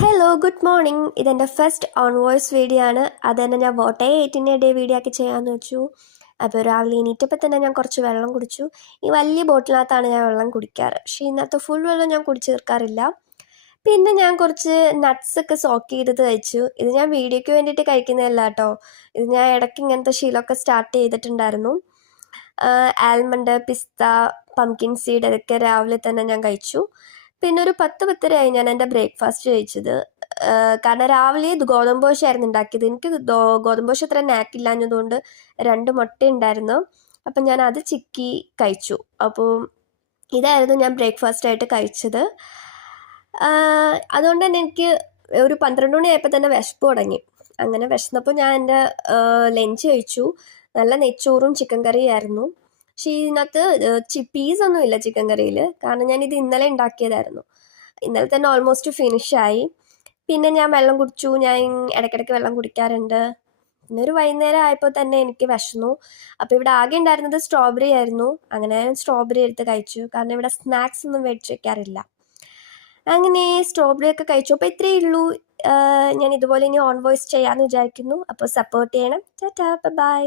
Hello good morning. ഇതെൻ്റെ first on voice video ആണ്. അത് തന്നെ ഞാൻ വോട്ടേ 18 ഡേ വീഡിയോ ആക്കി ചെയ്യാമെന്ന് വെച്ചു. അപ്പോൾ രാവിലെ എണീറ്റപ്പോൾ തന്നെ ഞാൻ കുറച്ച് വെള്ളം കുടിച്ചു. ഈ വലിയ ബോട്ടിനകത്താണ് ഞാൻ വെള്ളം കുടിക്കാറ്, പക്ഷേ ഇന്നത്തെ ഫുൾ വെള്ളം ഞാൻ കുടിച്ച് തീർക്കാറില്ല. പിന്നെ ഞാൻ കുറച്ച് നട്ട്സൊക്കെ സോക്ക് ചെയ്തത് കഴിച്ചു. ഇത് ഞാൻ വീഡിയോയ്ക്ക് വേണ്ടിയിട്ട് കഴിക്കുന്നതല്ല കേട്ടോ. ഇത് ഞാൻ ഇടയ്ക്ക് ഇങ്ങനത്തെ ശീലമൊക്കെ സ്റ്റാർട്ട് ചെയ്തിട്ടുണ്ടായിരുന്നു. ആൽമണ്ട്, പിസ്ത, പംകിൻ സീഡ് ഇതൊക്കെ രാവിലെ തന്നെ ഞാൻ കഴിച്ചു. പിന്നെ ഒരു 10-10:30 ഞാൻ എൻ്റെ ബ്രേക്ക്ഫാസ്റ്റ് കഴിച്ചത്. കാരണം രാവിലെ ഇത് ഗോതമ്പ് ദോശയായിരുന്നു ഉണ്ടാക്കിയത്. എനിക്ക് ഗോതമ്പ് ദോശ അത്ര നാക്കില്ലാഞ്ഞതുകൊണ്ട് 2 മുട്ട ഉണ്ടായിരുന്നു. അപ്പം ഞാൻ അത് ചിക്കി കഴിച്ചു. അപ്പോൾ ഇതായിരുന്നു ഞാൻ ബ്രേക്ക്ഫാസ്റ്റായിട്ട് കഴിച്ചത്. അതുകൊണ്ട് തന്നെ എനിക്ക് ഒരു 12 മണിയായപ്പോൾ തന്നെ വിശപ്പ് തുടങ്ങി. അങ്ങനെ വിശന്നപ്പോൾ ഞാൻ എൻ്റെ ലഞ്ച് കഴിച്ചു. നല്ല നെയ്ച്ചോറും ചിക്കൻ കറിയായിരുന്നു. പക്ഷേ ഇതിനകത്ത് പീസൊന്നും ഇല്ല ചിക്കൻ കറിയിൽ, കാരണം ഞാനിത് ഇന്നലെ ഉണ്ടാക്കിയതായിരുന്നു. ഇന്നലെ തന്നെ ഓൾമോസ്റ്റ് ഫിനിഷായി. പിന്നെ ഞാൻ വെള്ളം കുടിച്ചു. ഞാൻ ഇടയ്ക്കിടയ്ക്ക് വെള്ളം കുടിക്കാറുണ്ട്. പിന്നെ ഒരു വൈകുന്നേരം ആയപ്പോൾ തന്നെ എനിക്ക് വിശന്നു. അപ്പോൾ ഇവിടെ ആകെ ഉണ്ടായിരുന്നത് സ്ട്രോബെറി ആയിരുന്നു. അങ്ങനെ ഞാൻ സ്ട്രോബെറി എടുത്ത് കഴിച്ചു, കാരണം ഇവിടെ സ്നാക്സ് ഒന്നും മേടിച്ച് വെക്കാറില്ല. അങ്ങനെ സ്ട്രോബെറി ഒക്കെ കഴിച്ചു. അപ്പോൾ ഇത്രയേ ഉള്ളൂ. ഞാൻ ഇതുപോലെ ഇനി ഓൺ വോയിസ് ചെയ്യാമെന്ന് വിചാരിക്കുന്നു. അപ്പോൾ സപ്പോർട്ട് ചെയ്യണം. ടാറ്റാ, ബൈ.